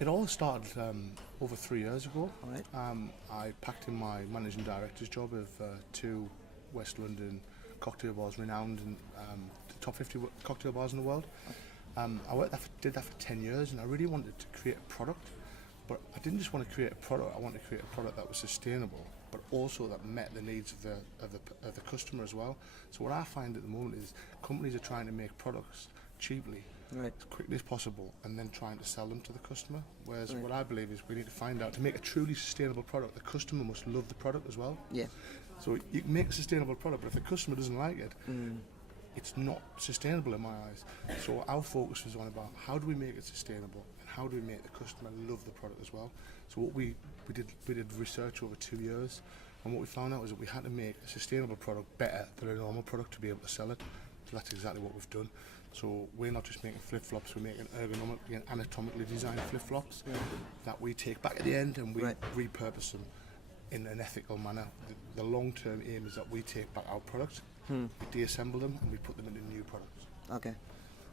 It all started over 3 years ago. All right. I packed in my managing director's job of two West London cocktail bars, renowned in the top 50 cocktail bars in the world. Did that for 10 years, and I really wanted to create a product. But I didn't just want to create a product. I wanted to create a product that was sustainable, but also that met the needs of the customer as well. So what I find at the moment is companies are trying to make products cheaply, Right. as quickly as possible, and then trying to sell them to the customer. Whereas Right. what I believe is we need to find out, to make a truly sustainable product, the customer must love the product as well. Yeah. So you can make a sustainable product, but if the customer doesn't like it, it's not sustainable in my eyes. So our focus was on about how do we make it sustainable, and how do we make the customer love the product as well. So what we did research over 2 years, and what we found out was that we had to make a sustainable product better than a normal product to be able to sell it. So that's exactly what we've done. So we're not just making flip-flops, we're making ergonomically and anatomically designed flip-flops that we take back at the end and we repurpose them in an ethical manner. The long-term aim is that we take back our products, we deassemble them, and we put them into new products. Okay.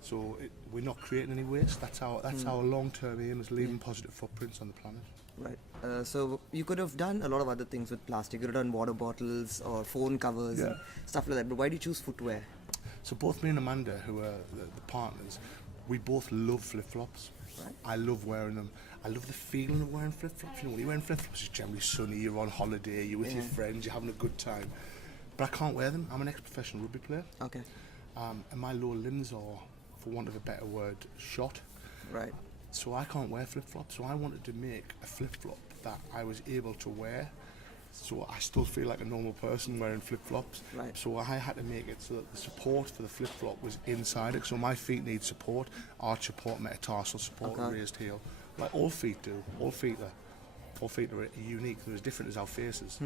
So we're not creating any waste. That's our long-term aim, is leaving positive footprints on the planet. Right. So you could have done a lot of other things with plastic. You could have done water bottles or phone covers and stuff like that. But why do you choose footwear? So both me and Amanda, who are the partners, we both love flip-flops. Right. I love wearing them. I love the feeling of wearing flip-flops. You know, when you're wearing flip-flops, it's generally sunny, you're on holiday, you're with your friends, you're having a good time. But I can't wear them. I'm an ex-professional rugby player. Okay. And my lower limbs are, for want of a better word, shot. Right. So I can't wear flip-flops. So I wanted to make a flip-flop that I was able to wear, so I still feel like a normal person wearing flip-flops. Right. So I had to make it so that the support for the flip-flop was inside it. So my feet need support, arch support, metatarsal support, raised heel, like all feet do. All feet are unique. They're as different as our faces.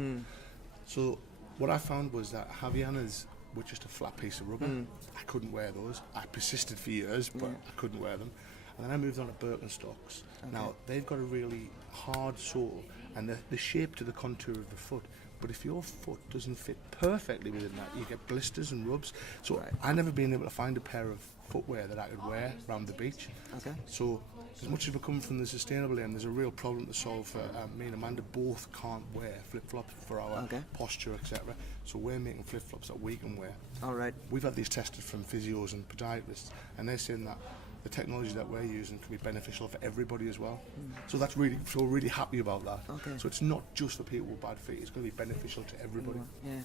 So what I found was that Havaianas were just a flat piece of rubber. I couldn't wear those. I persisted for years, but I couldn't wear them. And then I moved on to Birkenstocks. Okay. Now, they've got a really hard sole, and they're shaped to the contour of the foot. But if your foot doesn't fit perfectly within that, you get blisters and rubs. So I've never been able to find a pair of footwear that I could wear around the beach. Okay. So as much as we're coming from the sustainable end, there's a real problem to solve for me and Amanda. Both can't wear flip-flops for our posture, etc. So we're making flip-flops that we can wear. All right. We've had these tested from physios and podiatrists, and they're saying that the technology that we're using can be beneficial for everybody as well. So we're really happy about that. Okay. So it's not just for people with bad feet, it's going to be beneficial to everybody. Yeah.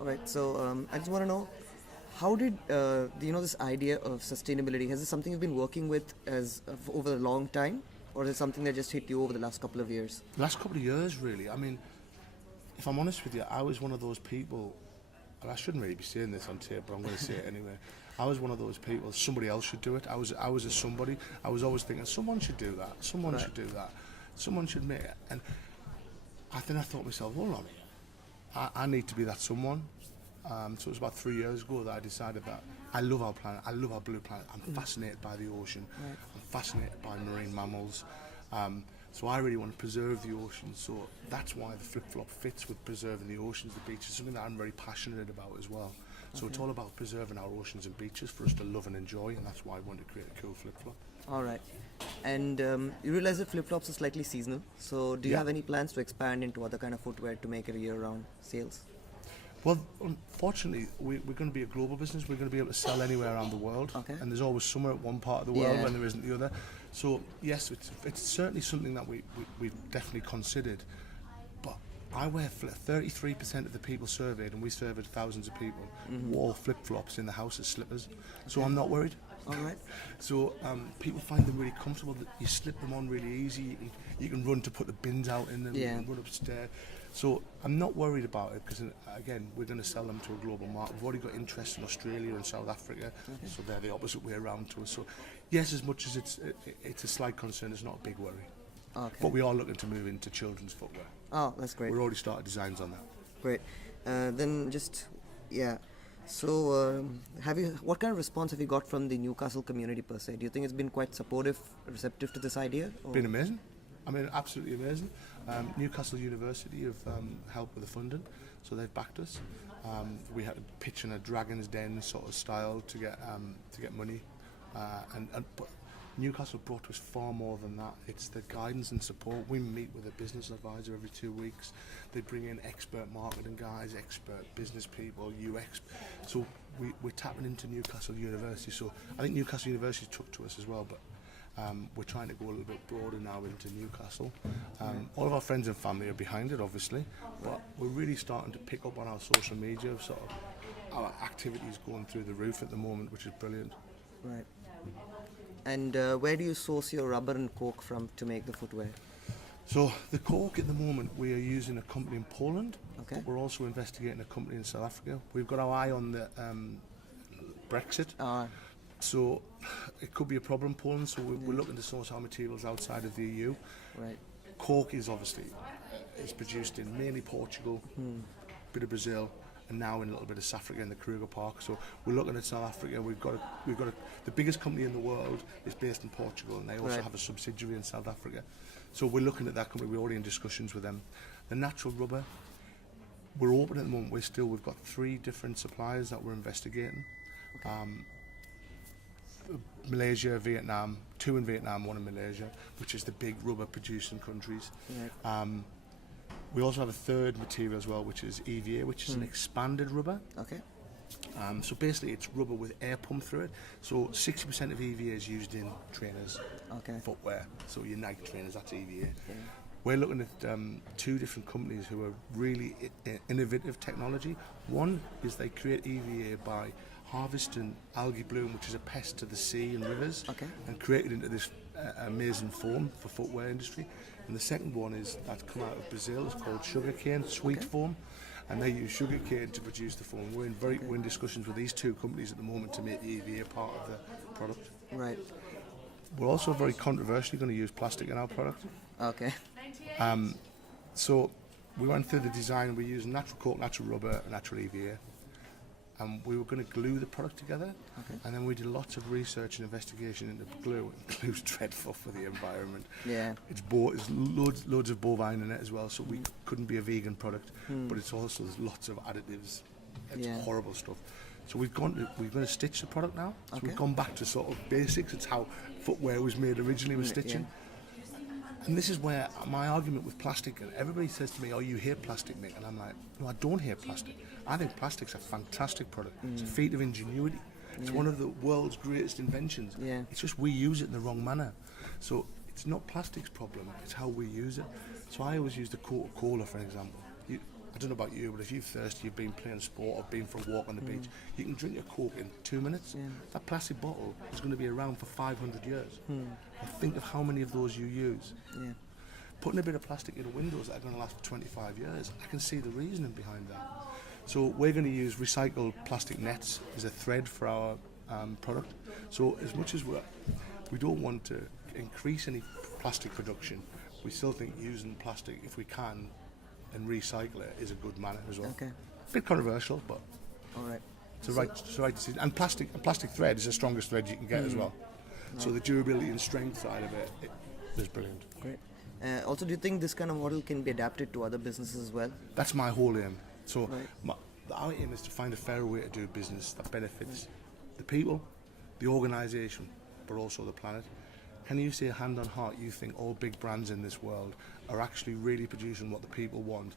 All right. So I just want to know, how did this idea of sustainability, has it something you've been working with over a long time, or is it something that just hit you over the last couple of years? The last couple of years, really. I mean, if I'm honest with you, I was one of those people, and I shouldn't really be saying this on tape, but I'm going to say it anyway. I was one of those people, somebody else should do it. I was a somebody. I was always thinking, someone should do that, someone should do that, someone should make it. And I thought to myself, hold on, I need to be that someone. So it was about 3 years ago that I decided that I love our planet, I love our blue planet. I'm fascinated by the ocean, I'm fascinated by marine mammals. So I really want to preserve the ocean. So that's why the flip-flop fits with preserving the oceans, the beaches, something that I'm very passionate about as well. So it's all about preserving our oceans and beaches for us to love and enjoy, and that's why I wanted to create a cool flip-flop. All right. And you realize that flip-flops are slightly seasonal. So do you have any plans to expand into other kind of footwear to make it a year-round sales? Well, unfortunately, we're going to be a global business. We're going to be able to sell anywhere around the world. Okay. And there's always summer at one part of the world when there isn't the other. So, yes, it's certainly something that we've definitely considered. But I wear 33% of the people surveyed, and we surveyed thousands of people, wore flip-flops in the house as slippers. So I'm not worried. All right. So people find them really comfortable. You slip them on really easy. You can run to put the bins out in them. You can run upstairs. So I'm not worried about it because, again, we're going to sell them to a global market. We've already got interest in Australia and South Africa, so they're the opposite way around to us. So yes, as much as it's a slight concern, it's not a big worry. Okay. But we are looking to move into children's footwear. Oh, that's great. We've already started designs on that. Great. So, what kind of response have you got from the Newcastle community per se? Do you think it's been quite supportive, receptive to this idea? Or? Been amazing. I mean, absolutely amazing. Newcastle University have helped with the funding, so they've backed us. We had to pitch in a Dragon's Den sort of style to get money, but Newcastle brought to us far more than that. It's the guidance and support. We meet with a business advisor every 2 weeks. They bring in expert marketing guys, expert business people, UX. So we're tapping into Newcastle University. So I think Newcastle University took to us as well, but we're trying to go a little bit broader now into Newcastle. All of our friends and family are behind it, obviously, but we're really starting to pick up on our social media. Sort of our activities going through the roof at the moment, which is brilliant. Right. And where do you source your rubber and cork from to make the footwear? So the cork at the moment, we are using a company in Poland. Okay. But we're also investigating a company in South Africa. We've got our eye on the Brexit. So it could be a problem, Poland. So we're looking to source our materials outside of the EU. Right. Cork is obviously is produced in mainly Portugal, bit of Brazil, and now in a little bit of South Africa in the Kruger Park. So we're looking at South Africa. The biggest company in the world is based in Portugal, and they also have a subsidiary in South Africa. So we're looking at that company. We're already in discussions with them. The natural rubber, we're open at the moment. We've got 3 different suppliers that we're investigating. Malaysia, Vietnam, 2 in Vietnam, 1 in Malaysia, which is the big rubber producing countries. We also have a third material as well, which is EVA, which is an expanded rubber. Okay. So basically it's rubber with air pumped through it. So 60% of EVA is used in trainers, footwear. So your Nike trainers, that's EVA. Yeah. We're looking at 2 different companies who are really innovative technology. One is they create EVA by harvesting algae bloom, which is a pest to the sea and rivers, and create it into this amazing foam for footwear industry. And the second one is that's come out of Brazil. It's called sugarcane sweet foam, and they use sugarcane to produce the foam. We're in discussions with these 2 companies at the moment to make the EVA part of the product. Right. We're also very controversially going to use plastic in our product. Okay. So we went through the design. We're using natural cork, natural rubber, natural EVA. And we were going to glue the product together, and then we did lots of research and investigation into glue. Glue's dreadful for the environment. Yeah. It's loads of bovine in it as well, so we couldn't be a vegan product. But it's also there's lots of additives. It's horrible stuff. So we're going to stitch the product now. So we've gone back to sort of basics. It's how footwear was made originally with stitching. And this is where my argument with plastic, and everybody says to me, "Oh, you hate plastic, Mick," and I'm like, "No, I don't hate plastic. I think plastic's a fantastic product. It's a feat of ingenuity. It's one of the world's greatest inventions. It's just we use it in the wrong manner. So it's not plastic's problem, it's how we use it. So I always use the Coca-Cola, for example. I don't know about you, but if you're thirsty, you've been playing sport or been for a walk on the beach, you can drink your Coke in 2 minutes. That plastic bottle is going to be around for 500 years. And think of how many of those you use. Putting a bit of plastic in windows that are going to last for 25 years, I can see the reasoning behind that. So we're going to use recycled plastic nets as a thread for our product. So as much as we don't want to increase any plastic production, we still think using plastic, if we can, and recycle it is a good manner as well. Okay. A bit controversial, but it's the right decision. And plastic thread is the strongest thread you can get as well. So the durability and strength side of it is brilliant. Great. Also, do you think this kind of model can be adapted to other businesses as well? That's my whole aim. So our aim is to find a fairer way to do business that benefits the people, the organisation, but also the planet. Can you say hand on heart you think all big brands in this world are actually really producing what the people want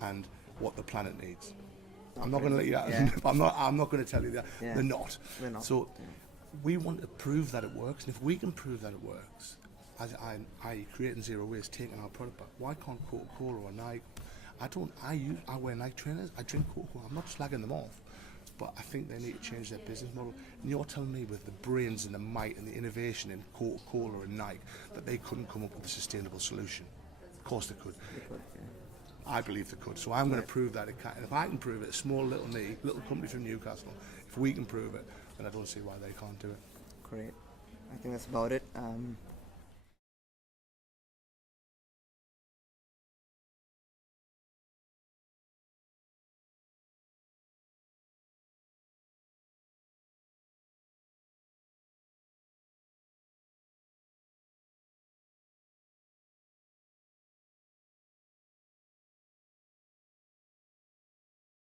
and what the planet needs? I'm not going to let you out. I'm not going to tell you that. They're not. So we want to prove that it works, and if we can prove that it works, i.e. creating zero waste, taking our product back, why can't Coca-Cola or Nike? I wear Nike trainers, I drink Coca-Cola, I'm not slagging them off, but I think they need to change their business model. And you're telling me with the brains and the might and the innovation in Coca-Cola and Nike that they couldn't come up with a sustainable solution? Of course they could. I believe they could. So I'm going to prove that it can. And if I can prove it, a small little company from Newcastle, if we can prove it, then I don't see why they can't do it. Great. I think that's about it.